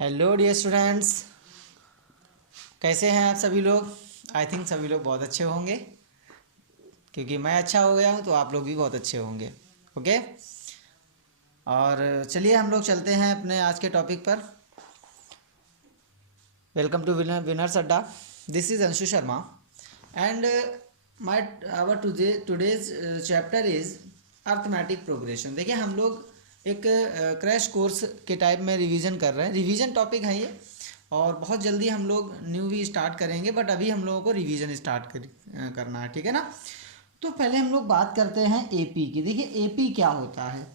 Hello dear students, कैसे हैं आप सभी लोग। आई थिंक सभी लोग बहुत अच्छे होंगे, क्योंकि मैं अच्छा हो गया हूँ तो आप लोग भी बहुत अच्छे होंगे। ओके, और चलिए हम लोग चलते हैं अपने आज के टॉपिक पर। Welcome to Winners Adda. This is Anshu Sharma and my our today's chapter is arithmetic progression. देखिए हम लोग एक क्रैश कोर्स के टाइप में रिवीजन कर रहे हैं। रिवीजन टॉपिक है ये, और बहुत जल्दी हम लोग न्यू भी स्टार्ट करेंगे, बट अभी हम लोगों को रिवीजन स्टार्ट करना है, ठीक है ना। तो पहले हम लोग बात करते हैं एपी की। देखिए एपी क्या होता है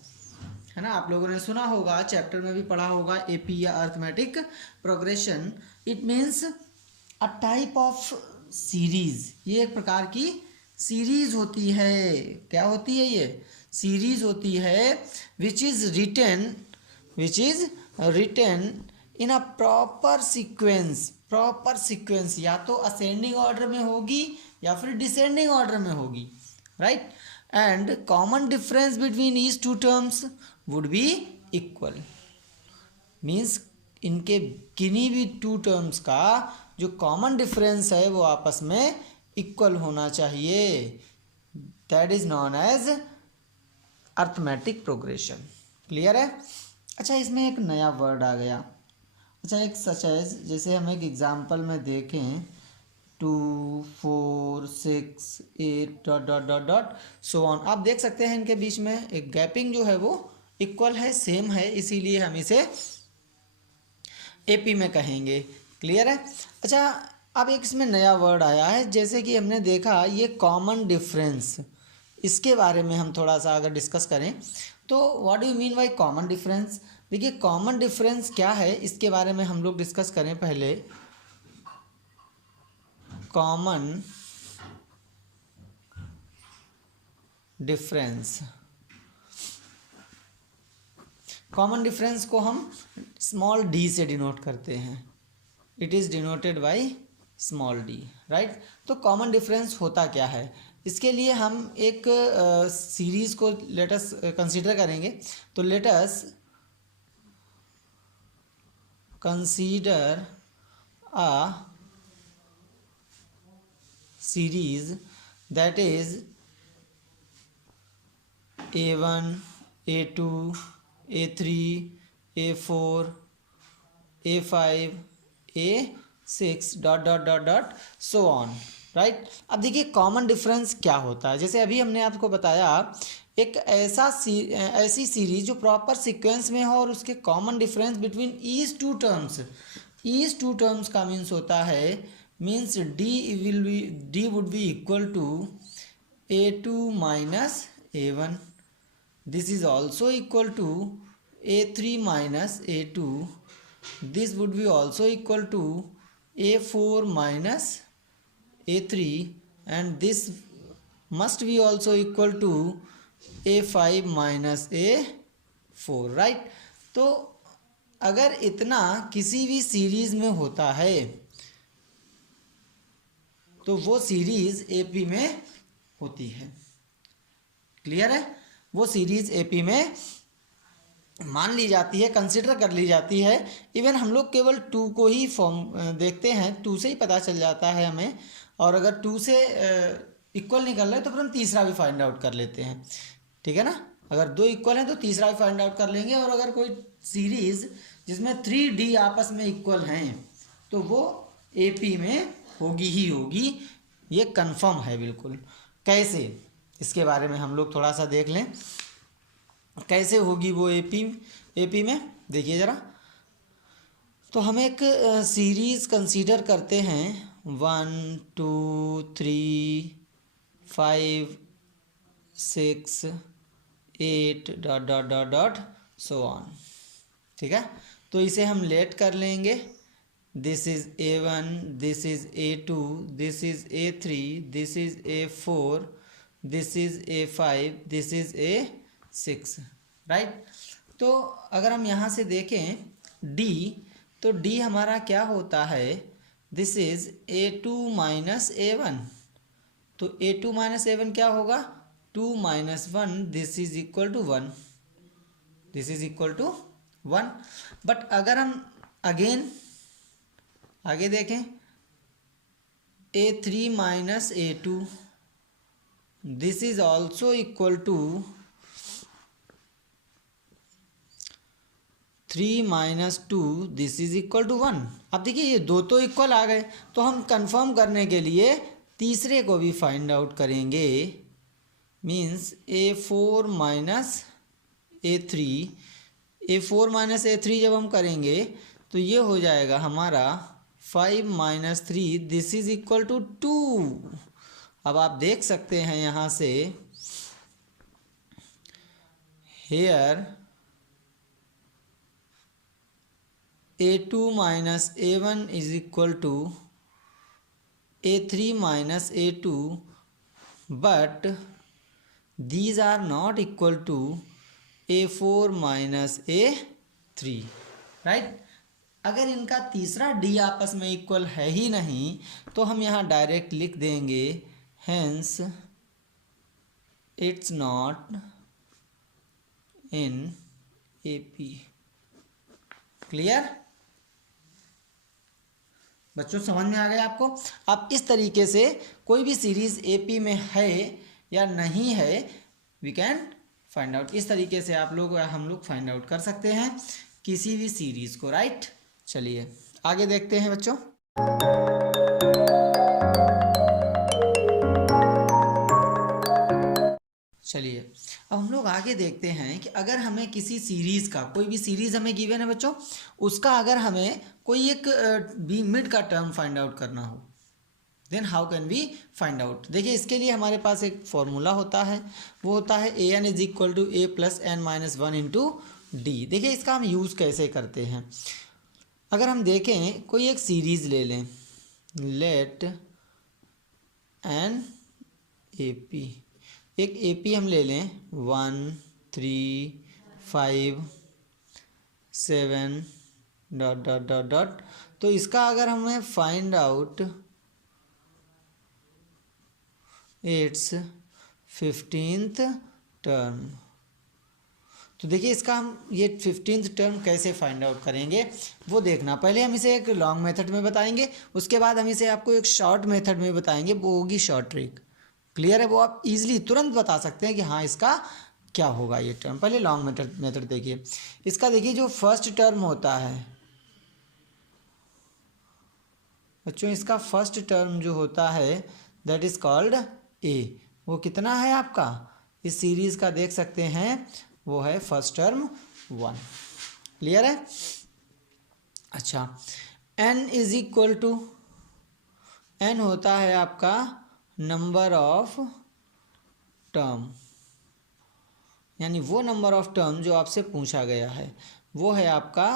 ना। आप लोगों ने सुना होगा, चैप्टर में भी पढ़ा होगा, एपी या arithmetic progression. It means a type of series. ये एक प्रकार की सीरीज होती है। क्या होती है ये? सीरीज होती है which is written in a proper sequence. Proper sequence या तो असेंडिंग ऑर्डर में होगी या फिर डिसेंडिंग ऑर्डर में होगी, right. And common difference between each two terms would be equal. Means इनके किन्हीं भी टू टर्म्स का जो कॉमन डिफरेंस है वो आपस में इक्वल होना चाहिए। That is known as arithmetic progression. Clear है? अच्छा, इसमें एक नया वर्ड आ गया। अच्छा, एक सच एज, जैसे हम एक एग्जाम्पल में देखें, 2 4 6 8 dot dot dot dot so on. आप देख सकते हैं इनके बीच में एक गैपिंग जो है वो इक्वल है, सेम है, इसीलिए हम इसे एपी में कहेंगे। क्लियर है? अच्छा, अब एक इसमें नया वर्ड आया है, जैसे कि हमने देखा ये कॉमन डिफरेंस। इसके बारे में हम थोड़ा सा अगर डिस्कस करें तो what do you mean by common difference. देखिए कॉमन डिफरेंस क्या है, इसके बारे में हम लोग डिस्कस करें पहले। कॉमन डिफरेंस, कॉमन डिफरेंस को हम स्मॉल डी से डिनोट करते हैं। It is denoted by small D, right. तो कॉमन डिफरेंस होता क्या है, इसके लिए हम एक सीरीज़ को लेटस कंसीडर करेंगे। तो let's consider a series that is A1 A2 A3 A4 A5 A6 dot dot dot dot so on, right. अब देखिए कॉमन डिफरेंस क्या होता है। जैसे अभी हमने आपको बताया, एक ऐसी सीरीज जो प्रॉपर सीक्वेंस में हो और उसके common difference between each two terms. Each two terms का मीन्स होता है, means d would be equal to A2 minus A1। This is also equal to A3 minus A2. This would be also equal to A4 minus A3, and this must be also equal to A5 minus A4, right। तो अगर इतना किसी भी series में होता है तो वो सीरीज एपी में होती है। क्लियर है? वो सीरीज एपी में मान ली जाती है, कंसिडर कर ली जाती है। इवन हम लोग केवल 2 को ही फॉर्म देखते हैं, 2 से ही पता चल जाता है हमें। और अगर 2 से इक्वल निकल रहा है तो फिर हम तीसरा भी फाइंड आउट कर लेते हैं, ठीक है ना। अगर 2 इक्वल हैं तो तीसरा भी फाइंड आउट कर लेंगे। और अगर कोई सीरीज जिसमें 3D आपस में इक्वल हैं तो वो एपी में होगी ही होगी, ये कंफर्म है बिल्कुल। कैसे, इसके बारे में हम लोग थोड़ा सा देख लें, कैसे होगी वो एपी में। देखिए ज़रा, तो हम एक सीरीज़ कंसीडर करते हैं 1 2 3 5 6 8 dot dot dot dot so on, ठीक है। तो इसे हम लेट कर लेंगे। This is A1, this is A2, this is A3, this is A4, this is A5, this is A6, right. तो अगर हम यहाँ से देखें D, तो D हमारा क्या होता है, this is A2 minus A1। तो A2 माइनस A1 क्या होगा, 2 minus 1, this is equal to 1, this is equal to 1। But अगर हम अगेन आगे देखें, A3 minus A2 this is also equal to 3 minus 2 this is equal to 1। अब देखिए ये दो तो इक्वल आ गए, तो हम कंफर्म करने के लिए तीसरे को भी फाइंड आउट करेंगे। Means A4 minus A3, A4 minus A3 जब हम करेंगे तो ये हो जाएगा हमारा 5 minus 3 this is equal to 2। अब आप देख सकते हैं यहाँ से, here A2 minus A1 is equal to A3 minus A2, but these are not equal to A4 minus A3, right. अगर इनका तीसरा D आपस में इक्वल है ही नहीं तो हम यहाँ डायरेक्ट लिख देंगे hence it's not in AP। Clear बच्चों, समझ में आ गया आपको। अब इस तरीके से कोई भी सीरीज AP में है या नहीं है वी कैन फाइंड आउट। इस तरीके से हम लोग फाइंड आउट कर सकते हैं किसी भी सीरीज को, राइट। चलिए आगे देखते हैं बच्चों। चलिए अब हम लोग आगे देखते हैं कि अगर हमें किसी सीरीज का, कोई भी सीरीज हमें गिवन है बच्चों, उसका अगर हमें कोई एक मिड का टर्म फाइंड आउट करना हो, then how can we find out. देखिए इसके लिए हमारे पास एक फॉर्मूला होता है, वो होता है an is equal to a plus n minus 1 into d. देखिए इसका हम यूज़ कैसे करते हैं। अगर हम देखें कोई एक सीरीज़ ले लें, लेट एन AP, एक AP हम ले लें 1 3 5 7 डॉट डॉट डॉट डॉट। तो इसका अगर हमें find out it's 15th term, तो देखिए इसका हम ये 15th टर्म कैसे फाइंड आउट करेंगे वो देखना। पहले हम इसे एक लॉन्ग मेथड में बताएंगे, उसके बाद हम इसे आपको एक शॉर्ट मेथड में बताएंगे, वो होगी शॉर्ट ट्रिक। क्लियर है, वो आप इजीली तुरंत बता सकते हैं कि हाँ इसका क्या होगा ये टर्म। पहले लॉन्ग मेथड देखिए इसका। देखिए जो फर्स्ट टर्म होता है बच्चों, इसका फर्स्ट टर्म जो होता है दैट इज कॉल्ड A। वो कितना है आपका इस सीरीज का, देख सकते हैं वो है फर्स्ट टर्म 1। क्लियर है। अच्छा n is equal to, n होता है आपका नंबर ऑफ टर्म, यानी वो नंबर ऑफ टर्म जो आपसे पूछा गया है वो है आपका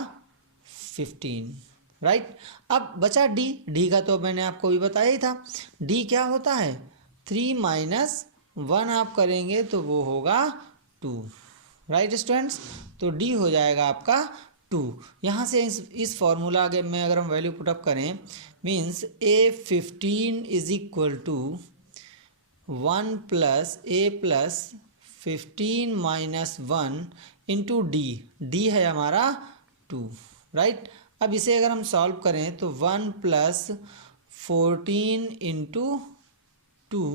15, राइट। अब बचा D का तो मैंने आपको भी बताया ही था। D क्या होता है 3 माइनस 1 आप करेंगे तो वो होगा 2, राइट स्टूडेंट्स। तो D हो जाएगा आपका 2। यहाँ से इस फॉर्मूला में अगर हम वैल्यू पुटअप करें, means A15 is equal to 1 plus A plus 15 minus 1 into D है हमारा 2, राइट। अब इसे अगर हम सॉल्व करें तो 1 plus 14 into 2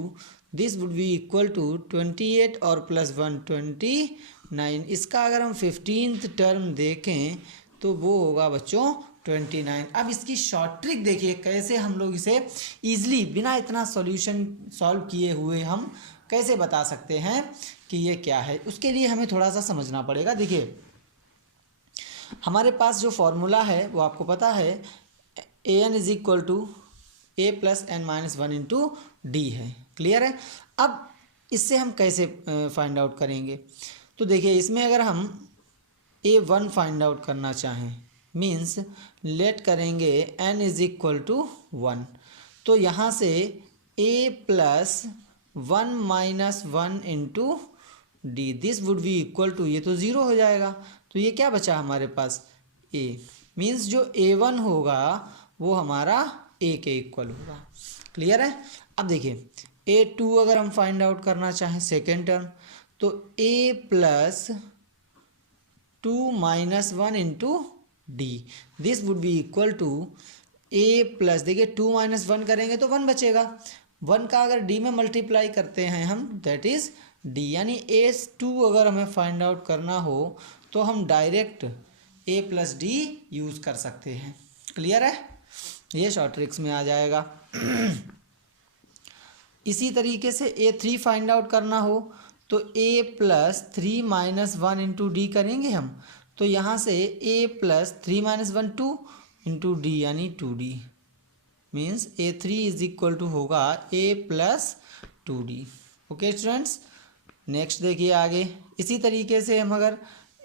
this would be equal to 28 और प्लस 1 29। इसका अगर हम 15th टर्म देखें तो वो होगा बच्चों 29। अब इसकी शॉर्ट ट्रिक देखिए कैसे हम लोग इसे ईजिली बिना इतना सॉल्यूशन सॉल्व किए हुए हम कैसे बता सकते हैं कि ये क्या है। उसके लिए हमें थोड़ा सा समझना पड़ेगा। देखिए हमारे पास जो फॉर्मूला है वो आपको पता है, an is equal to a plus n minus 1 into d है। क्लियर है। अब इससे हम कैसे फाइंड आउट करेंगे, तो देखिए इसमें अगर हम a1 फाइंड आउट करना चाहें, मीन्स लेट करेंगे n इज इक्वल टू 1, तो यहाँ से a plus 1 minus 1 into d this would be equal to, ये तो ज़ीरो हो जाएगा, तो ये क्या बचा हमारे पास a, मीन्स जो a1 होगा वो हमारा a के इक्वल होगा। क्लियर है। अब देखिए a2 अगर हम फाइंड आउट करना चाहें सेकेंड टर्म, तो a plus 2 minus 1 into d. This would be equal to a plus, देखिए 2 माइनस 1 करेंगे तो 1 बचेगा, 1 का अगर डी में मल्टीप्लाई करते हैं हम, दैट इज डी। यानी A2 अगर हमें फाइंड आउट करना हो तो हम डायरेक्ट ए प्लस डी यूज़ कर सकते हैं। क्लियर है, ये शॉर्ट ट्रिक्स में आ जाएगा। इसी तरीके से A3 फाइंड आउट करना हो तो a plus 3 minus 1 into d करेंगे हम, तो यहाँ से a plus 3 minus 1 2 into d यानी 2d, means A3 is equal to होगा a plus 2d। Okay students, next देखिए आगे। इसी तरीके से हम अगर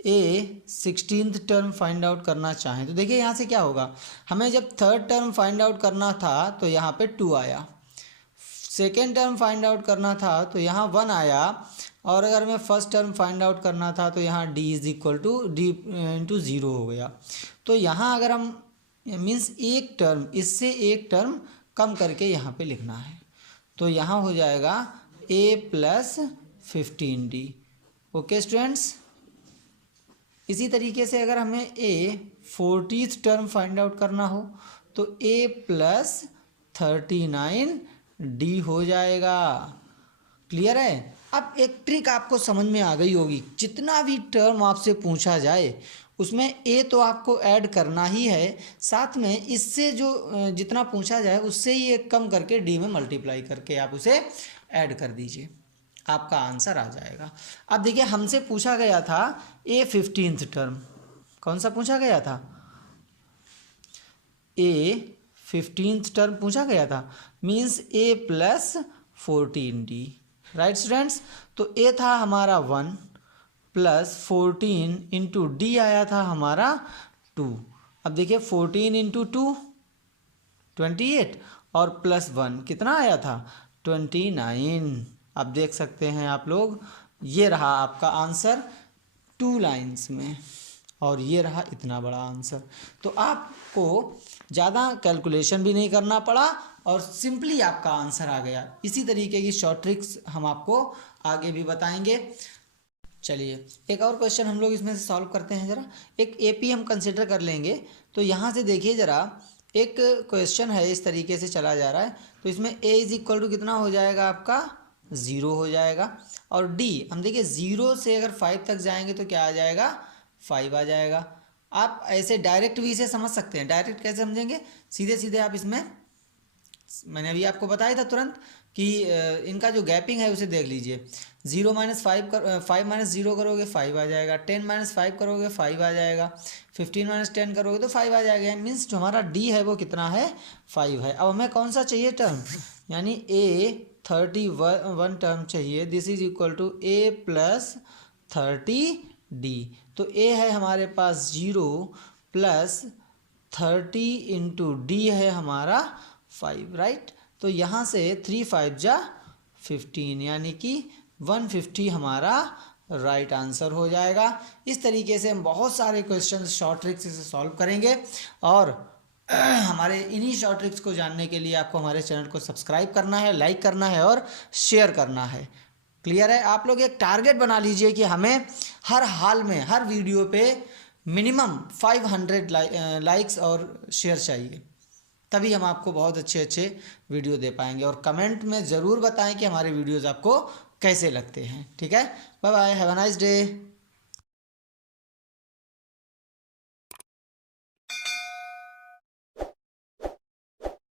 A16th टर्म फाइंड आउट करना चाहें तो देखिए यहाँ से क्या होगा, हमें जब थर्ड टर्म फाइंड आउट करना था तो यहाँ पे 2 आया, सेकेंड टर्म फाइंड आउट करना था तो यहाँ 1 आया, और अगर हमें फर्स्ट टर्म फाइंड आउट करना था तो यहाँ d is equal to d into 0 हो गया। तो यहाँ अगर हम मीन्स एक टर्म, इससे एक टर्म कम करके यहाँ पे लिखना है, तो यहाँ हो जाएगा a plus 15d। Okay students, इसी तरीके से अगर हमें A40th टर्म फाइंड आउट करना हो तो a प्लस 39d हो जाएगा। क्लियर है। अब एक ट्रिक आपको समझ में आ गई होगी, जितना भी टर्म आपसे पूछा जाए उसमें a तो आपको ऐड करना ही है, साथ में इससे जो जितना पूछा जाए उससे ही एक कम करके d में मल्टीप्लाई करके आप उसे ऐड कर दीजिए, आपका आंसर आ जाएगा। अब देखिए हमसे पूछा गया था A15th टर्म, कौन सा पूछा गया था, A15th टर्म पूछा गया था, means a plus 14d। Right students, तो a था हमारा 1 प्लस 14 इंटू डी आया था हमारा 2। अब देखिए 14 इंटू 2 28 और प्लस 1 कितना आया था 29। अब देख सकते हैं आप लोग, ये रहा आपका आंसर 2 लाइन्स में, और ये रहा इतना बड़ा आंसर। तो आपको ज़्यादा कैलकुलेशन भी नहीं करना पड़ा और सिंपली आपका आंसर आ गया। इसी तरीके की शॉर्ट ट्रिक्स हम आपको आगे भी बताएंगे। चलिए एक और क्वेश्चन हम लोग इसमें से सॉल्व करते हैं। ज़रा एक एपी हम कंसिडर कर लेंगे। तो यहाँ से देखिए ज़रा, एक क्वेश्चन है इस तरीके से चला जा रहा है, तो इसमें a इज इक्वल टू कितना हो जाएगा आपका 0 हो जाएगा, और d हम देखिए 0 से अगर 5 तक जाएंगे तो क्या आ जाएगा 5 आ जाएगा। आप ऐसे डायरेक्ट भी इसे समझ सकते हैं। डायरेक्ट कैसे समझेंगे, सीधे सीधे आप इसमें, मैंने अभी आपको बताया था तुरंत कि इनका जो गैपिंग है उसे देख लीजिए। 0 माइनस 5 माइनस 0 करोगे 5 आ जाएगा, 10 माइनस 5 करोगे 5 आ जाएगा, 15 माइनस 10 करोगे तो 5 आ जाएगा। मीन्स जो हमारा d है वो कितना है 5 है। अब हमें कौन सा चाहिए टर्म, यानी A31 टर्म चाहिए। This is equal to a plus 30d। तो a है हमारे पास 0 प्लस 30 इंटू डी है हमारा 5, राइट। तो यहाँ से 3 5 जा 15, यानी कि 150 हमारा राइट आंसर हो जाएगा। इस तरीके से हम बहुत सारे क्वेश्चन शॉर्ट ट्रिक्स से सॉल्व करेंगे, और हमारे इन्हीं शॉर्ट ट्रिक्स को जानने के लिए आपको हमारे चैनल को सब्सक्राइब करना है, लाइक करना है और शेयर करना है। क्लियर है। आप लोग एक टारगेट बना लीजिए कि हमें हर हाल में हर वीडियो पे मिनिमम 500 लाइक्स और शेयर चाहिए, तभी हम आपको बहुत अच्छे अच्छे वीडियो दे पाएंगे। और कमेंट में ज़रूर बताएं कि हमारे वीडियोज़ आपको कैसे लगते हैं। ठीक है, bye bye, have a nice day.